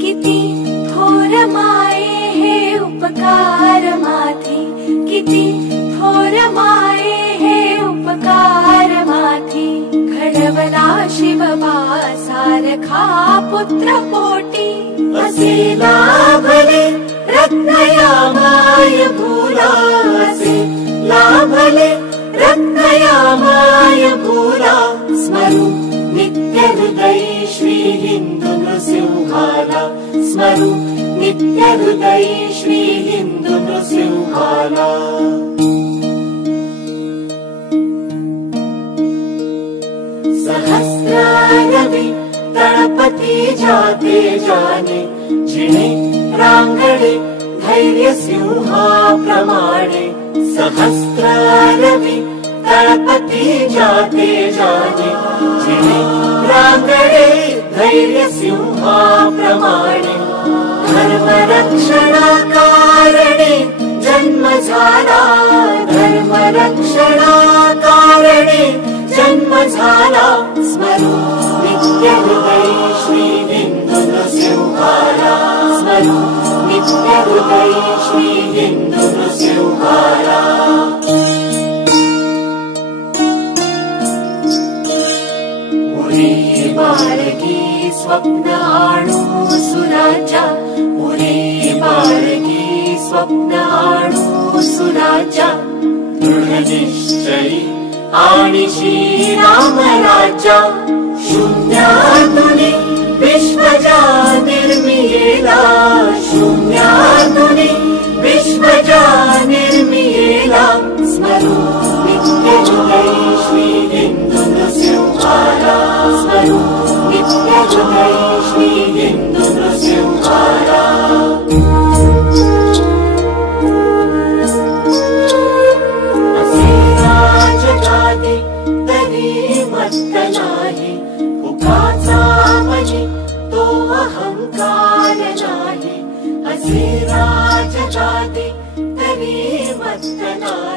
किती थोर माये हे उपकार माथी, किती थोर माये हे उपकार माथी. घडवला शिवबा सारखा पुत्र पोटी, असे लाभले रत्नया माय भूला, असे लाभले रत्नया माय भूला. स्मरू नित्य हृदयी श्री हिंदू नृसिंहाला, स्मरू नित्य हृदयी श्री हिंदू नृसिंहाला. सहस्रारवी तळपती जाते जाने, जिणे रांगडे धैर्य सिंहाप्रमाणे. सहस्रारवी तळपती जाते जाने, जिणे रांगडे धैर्य सिंहाप्रमाणे. धर्मरक्षणा कारणे जन्म झाला, धर्मरक्षणा कारणे जन्म झाला. स्मरू नित्य हृदयी श्री हिंदू नृसिंहाला, स्मरू नित्य हृदयी श्री हिंदू नृसिंहाला. उरे बाळगी स्वप्न आणू सुराजा, उरे बाळगी स्वप्न आणू सुराजा. दृढ निश्चयी आणि श्रीराम राजा, शून्यातुनी विश्वजा निर्मियेला, शून्यातुनी विश्वजा निर्मियेला. स्मरू नित्य हृदयी श्री हिंदू नृसिंहाला, स्मरू नित्य हृदयी श्री हिंदू नृसिंहाला. असे राजगादी तरी मत्त नाही, मुखाचा मनी तो अहंकार नाही. असे राजगादी तरी मत्त नाही.